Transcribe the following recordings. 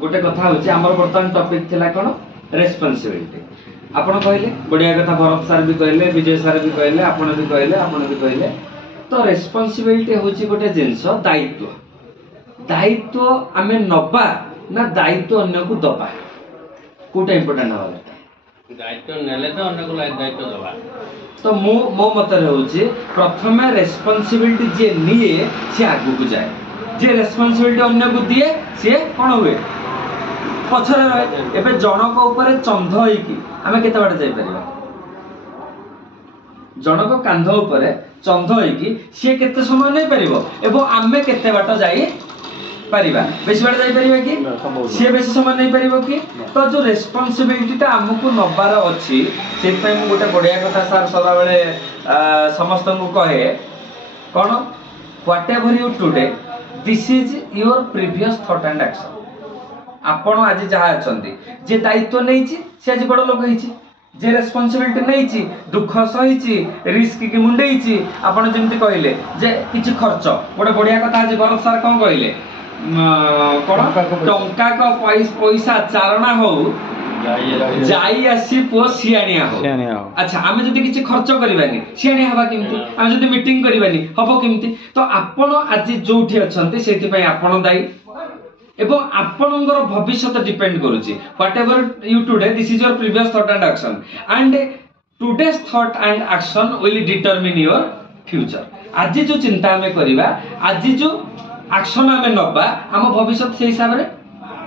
गोटे कथा होची हमर वर्तमान टॉपिक थिला कोन रेस्पोंसिबिलिटी आपण कहले बढ़िया कथा भरत सर भी कहले विजय सर भी कहले आपण भी कहले तो रेस्पोंसिबिलिटी होची गोटे जिंस दायित्व दायित्व आमे नबा ना दायित्व अन्य को दबा कोटा इंपोर्टेंट हो दायित्व नेले तो अन्य को दायित्व दबा तो मो मत होची प्रथमे रेस्पोंसिबिलिटी जे निए से आगु को जाए जे रेस्पोंसिबिलिटी अन्य को दिए से कोन हुए पछरे रहे एबे जनक ऊपर चंद होइकी आमे केते बाटे जाई परिबा जनक कांध ऊपर चंद होइकी से केते समय नै परिबो एबो आमे केते बाट जाई परिबा बेसी बाटे जाई परिबा कि से बेसी समय नै परिबो कि तो जो रेस्पोंसिबिलिटी ता हमकु नबार अछि से पय मु गोटे बढ़िया कथा सर सदा बेले समस्त को कहे कोन whatever you today this is your previous thought and action आपण आज जहा अछंती जे दायित्व नैछि से आज बड़ लोक हैछि जे रेस्पोंसिबिलिटी नैछि दुख सहिछि रिस्क की मुंडेछि आपण जेमति कहले जे किछि खर्च गोटे बढ़िया कथा आज भरत सर कोन कहले कोन टंका को पैसा चारणा हो जाई आसी पो सियानिया हो अच्छा आमे जदी किछि खर्च करबानी सियानिया हबा किमति आमे जदी मीटिंग करबानी हबो किमति तो आपण आज जोठी अछंती सेति पय आपण दायी एवं आपणकर भविष्य डिपेंड करुची whatever you today this is your previous thought and action and today's thought and action will determine your future आज जो चिंता हमें करिबा आज जो एक्शन हमें नबा हम भविष्य से हिसाब रे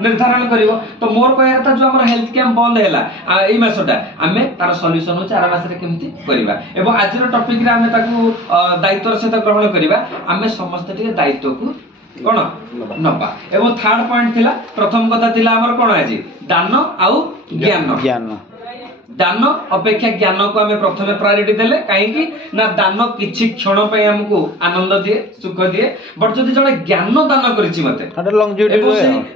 निर्धारण करिवो तो मोर कहया था जो हमर हेल्थ कैंप बंद हैला एई मासटा हमें तार सॉल्यूशन हो चार मास रे केमति करिबा एवं आज रो टॉपिक रे हमें ताकू दायित्व सहित ग्रहण करिबा हमें समस्त टिके दायित्व को कोन नबा एवं थर्ड पॉइंट थिला प्रथम कथा थिला हमर कोन आजी दान आउ ज्ञान दान अपेक्षा ज्ञान को हमें प्रथमे प्रायोरिटी देले काहे कि ना दान किछि क्षण पे हमको आनंद दिए सुख दिए बट जदि जने ज्ञान दान करिछि मते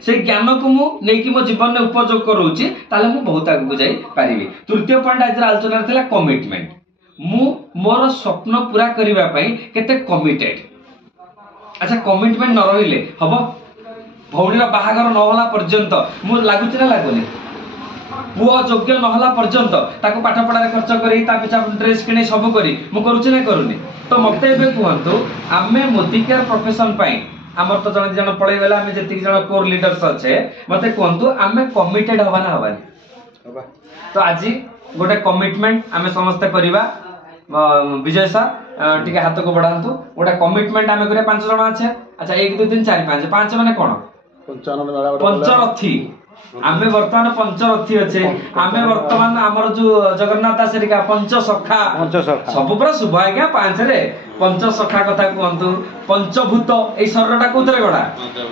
से ज्ञान को मु नै कि मो जीवन में उपयोग करूछि ताले मु बहुत आगु जाई पारिबी तृतीय पॉइंट आज आलोचना थिला कमिटमेंट मु मोर स्वप्न पूरा करिवा पई केते कमिटेड अच्छा कमिटमेंट न रहिले हबो भौणीर बाहागर न होला पर्यंत मु लागुछि ना लागुनी पुओ योग्य न होला पर्यंत ताको पाठ पढारे खर्च करी ता पिछा ड्रेस किने सब करी मु करूछि ना करूनी तो मते एबे कहंतु आमे मोदी केयर प्रोफेशन पई हमर तो जण पळै बेला आमे जति जण कोर लीडर्स अछे मते कहंतु आमे कमिटेड हबा ना हबानी तो आजि गोटे कमिटमेंट आमे समस्त करबा विजय सर टिके हाथ को बढ़ांतु गोटे कमिटमेंट आमे करे 5 जण আছে अच्छा 1 2 3 4 5 5 माने कोन पंचरथी आमे वर्तमान पंचरथी अच्छे आमे वर्तमान हमर जो जगन्नाथ आश्रिका पंच सखा सब पूरा शुभ आज्ञा 5 रे पंच सखा कथा कहंतु पंचभूत ए शरीरटा कोथरे गडा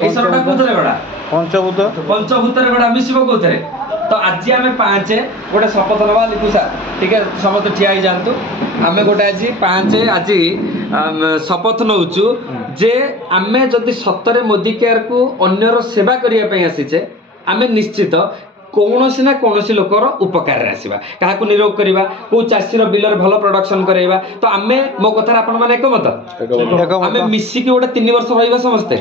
ए शरीरटा कोथरे गडा पंचभूत रे गडा मिसिबो कोथरे तो आज आमे 5 गोटे शपथ नबा लिखु सर ठीक है समस्त ठिया ही जानतु आमे गोटे आज 5 आज शपथ नउचु जे आमे जदि सत्तरे मोदी केयर को अन्यर सेवा करिया पई आसीचे आमे निश्चित कौनसी ना कौनसी लोकर उपकार रे आसीबा काहा को निरोग करिबा को चासी रो बिलर भलो प्रोडक्शन करैबा तो आमे मो कथा आपण माने एकमत आमे मिसी के ओडा 3 वर्ष रहिबा समस्ते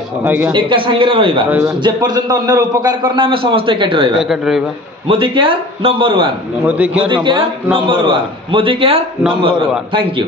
एका संगे रे रहिबा जे पर्यंत अन्यर उपकार करना आमे समस्ते एकाट रहिबा Modicare number 1 Modicare number 1 Modicare number 1 thank you